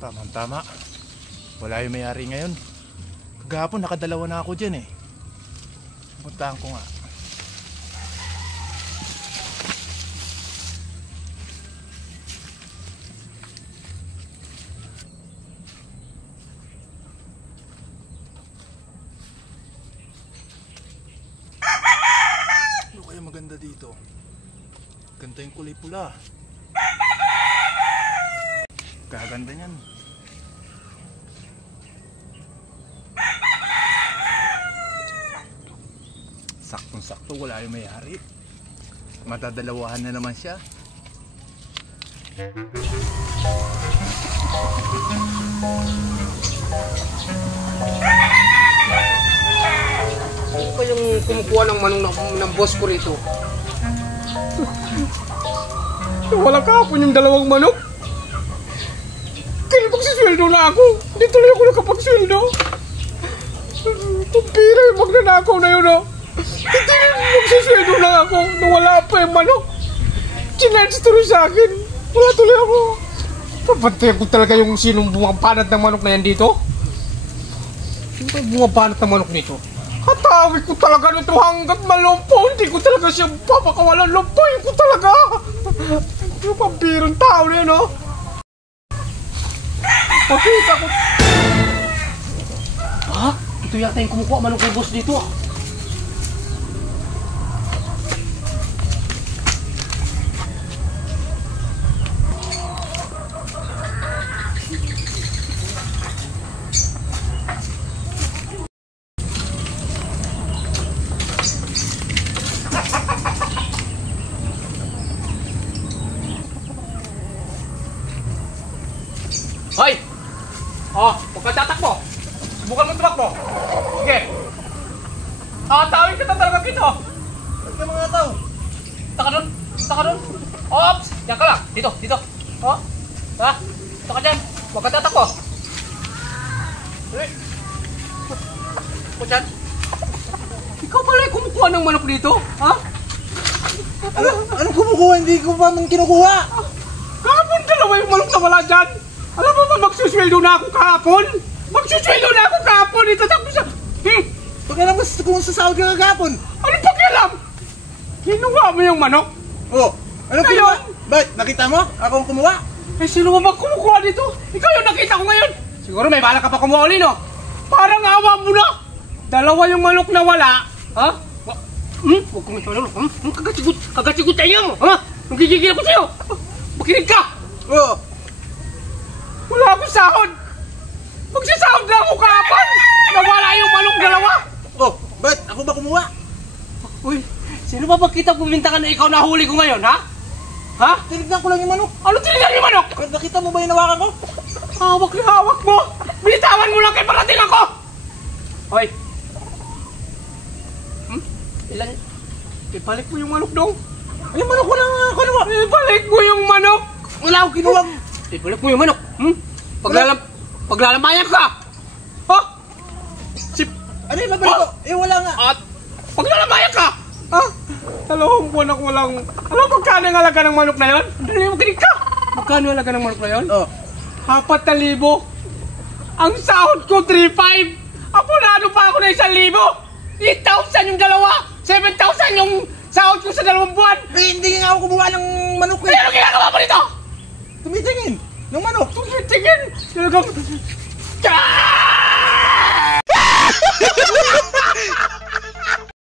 Tama. Wala yung may-ari ngayon. Kagahapon nakadalawa na ako dyan eh. Puntahan ko nga. Ano kaya maganda dito? Ganda yung kulay pula. Kaganda niyan. Saktong-sakto, wala yung may-ari. Matadalawahan na naman siya. Ano pa yung kumukuha ng manong ng boss ko rito? Wala kahapon yung dalawang manok. Kaya magsisweldo na ako. Hindi tuloy ako nakapagsweldo. Pira yung magnanakaw na yun, oh. Hindi magsisweldo na ako nung wala pa yung manok. Chinage tuloy sa akin. Wala tuloy ako. Papantayan ko talaga yung sinong bumabanat ng manok na yan dito. Sino ba bumabanat ng manok nito? Katawid ko talaga nito hanggat malumpo. Hindi ko talaga siya papakawalan. Lumpayin ko talaga. Yung pampirong tao na yun, oh. Pakita ko. Ha? Ito yata yung kumukuha manok ng boss dito, ah. Hoy! Oh, huwag ka tatakbo. Subukan mo tumakbo. Sige. Tawin ka na talaga dito. Ba't ka mga tao? Taka doon. Ops! Diyan ka lang. Dito. Oh. Ha? Dito ka dyan. Huwag ka tatakbo. Huwag dyan. Ikaw pala yung kumukuha ng manok dito. Ha? Anong kumukuha? Hindi ko pa man kinukuha. Kahapon dalawa yung manok na wala dyan. Alam mo ba, magsusweldo na ako kahapon? Itatakbo siya. Pagkalang mas kung sasahod ka kagapon. Ano pakialam? Kinuha mo yung manok? Oo. Ano kinuha? Ba't? Nakita mo? Ako ang kumuha? Eh, sino ba kumukuha dito? Ikaw yung nakita ko ngayon. Siguro may balak ka pa kumuha ulit, no? Parang awa mo na. Dalawa yung manok na wala. Ha? Huwag kong ito, ano? Kagasigot tayo mo. Ha? Nagigigil ako sa'yo. Makinig ka. Oo. Wala akong sahod. Magsasahod na ako kahapon. Nawala yung manok dalawa. Oh, ba't? Ako ba kumuha? Uy, sino ba pagkita puminta ka na ikaw nahuli ko ngayon, ha? Ha? Tinignan ko lang yung manok. Ano tinignan yung manok? Nakita mo ba yung nawakan ko? Hawak mo. Binitawan mo lang kay parating ako. Hoy. Ilan? Ibalik mo yung manok dong. Yung manok ko lang ako naman. Ibalik mo yung manok. Wala akong kinuha. Ibalik mo yung manok. Paglalamayan ka. Ha? Ano yung babalik ko? Eh wala nga. At paglalamayan ka. Ha? 2 buwan ako walang... Alam mo magkano ang halaga ng manok na yun? Hindi mo kinig ka. Magkano ang halaga ng manok na yun? Oh. 4,000. Ang sahod ko 3,500. Apolado pa ako na 1,000. 8,000 yung dalawa. 7,000 yung sahod ko sa 2 buwan. Eh hindi nga ako kumuha ng manok eh. Ano ginagawa mo dito? Tumitingin. Ng manok. Tumitingin. Talagang...